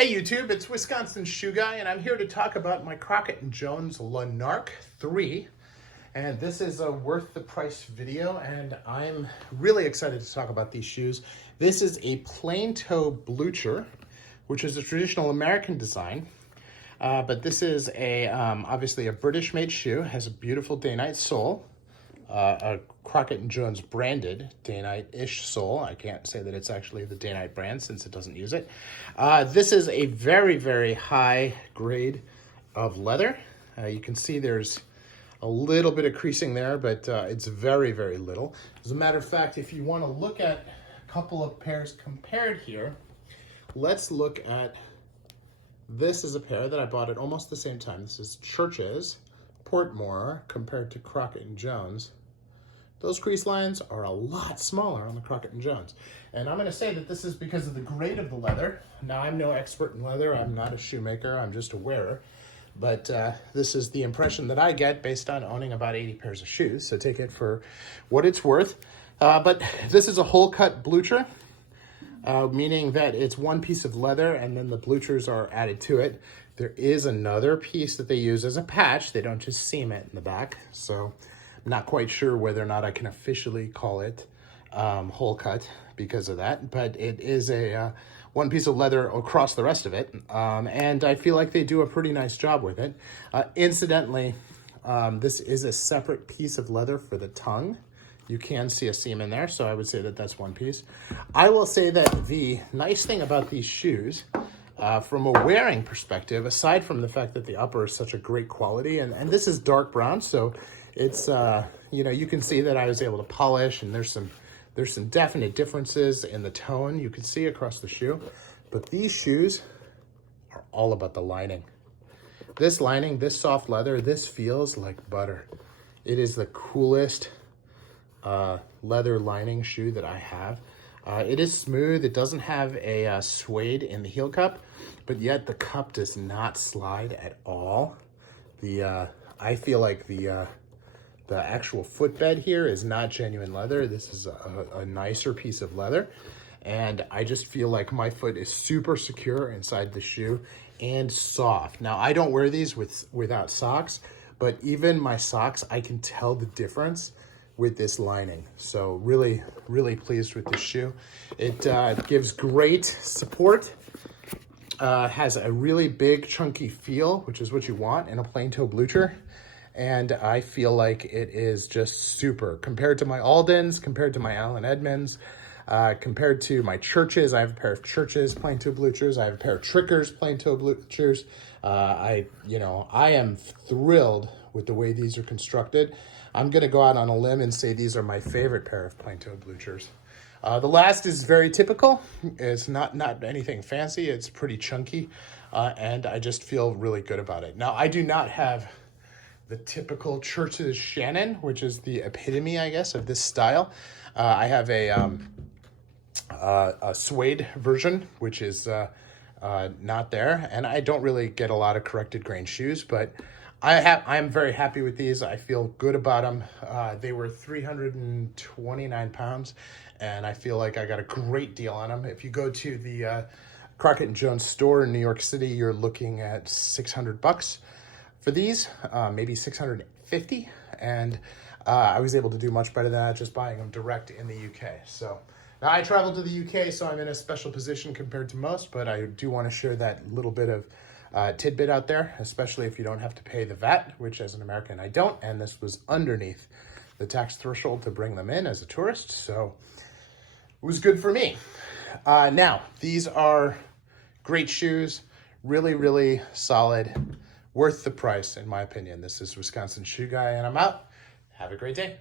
Hey YouTube, it's Wisconsin Shoe Guy, and I'm here to talk about my Crockett & Jones Lanark3. And this is a worth the price video, and I'm really excited to talk about these shoes. This is a plain toe blucher, which is a traditional American design. But this is obviously a British made shoe, has a beautiful day-night sole. A Crockett & Jones branded day-night-ish sole. I can't say that it's actually the day-night brand since it doesn't use it. This is a very, very high grade of leather. You can see there's a little bit of creasing there, but it's very, very little. As a matter of fact, if you want to look at a couple of pairs compared here, let's look at this is a pair that I bought at almost the same time. This is Church's Portmore compared to Crockett & Jones. Those crease lines are a lot smaller on the Crockett & Jones. And I'm gonna say that this is because of the grade of the leather. Now, I'm no expert in leather. I'm not a shoemaker. I'm just a wearer. But this is the impression that I get based on owning about 80 pairs of shoes. So take it for what it's worth. But this is a whole cut blucher, meaning that it's one piece of leather and then the bluchers are added to it. There is another piece that they use as a patch. They don't just seam it in the back. So I'm not quite sure whether or not I can officially call it whole cut because of that, but it is a one piece of leather across the rest of it, and I feel like they do a pretty nice job with it. Incidentally, this is a separate piece of leather for the tongue. You can see a seam in there, so I would say that that's one piece. I will say that the nice thing about these shoes, from a wearing perspective, aside from the fact that the upper is such a great quality, and this is dark brown, so it's, you know, you can see that I was able to polish, and there's some definite differences in the tone you can see across the shoe. But these shoes are all about the lining. This lining, this soft leather, this feels like butter. It is the coolest leather lining shoe that I have. It is smooth. It doesn't have a suede in the heel cup, but yet the cup does not slide at all. I feel like the actual footbed here is not genuine leather. This is a nicer piece of leather. And I just feel like my foot is super secure inside the shoe and soft. Now, I don't wear these without socks, but even my socks, I can tell the difference with this lining. So really, really pleased with this shoe. It gives great support. Has a really big chunky feel, which is what you want in a plain toe blucher. And I feel like it is just super. Compared to my Aldens, compared to my Allen Edmonds, compared to my Church's, I have a pair of Church's plain toe bluchers. I have a pair of Tricker's plain toe bluchers. I am thrilled with the way these are constructed. I'm gonna go out on a limb and say these are my favorite pair of plain toe bluchers. The last is very typical. It's not anything fancy. It's pretty chunky, and I just feel really good about it. Now, I do not have the typical Church's Shannon, which is the epitome, I guess, of this style. I have a suede version, which is not there, and I don't really get a lot of corrected grain shoes, but I'm very happy with these. I feel good about them. They were 329 pounds, and I feel like I got a great deal on them. If you go to the Crockett & Jones store in New York City, you're looking at $600 for these, maybe 650, and I was able to do much better than that just buying them direct in the UK. So now I traveled to the UK, so I'm in a special position compared to most, but I do want to share that little bit of tidbit out there, especially if you don't have to pay the VAT, which as an American I don't, and this was underneath the tax threshold to bring them in as a tourist, so it was good for me. Now, these are great shoes, really, really solid. Worth the price, in my opinion. This is Wisconsin Shoe Guy, and I'm out. Have a great day.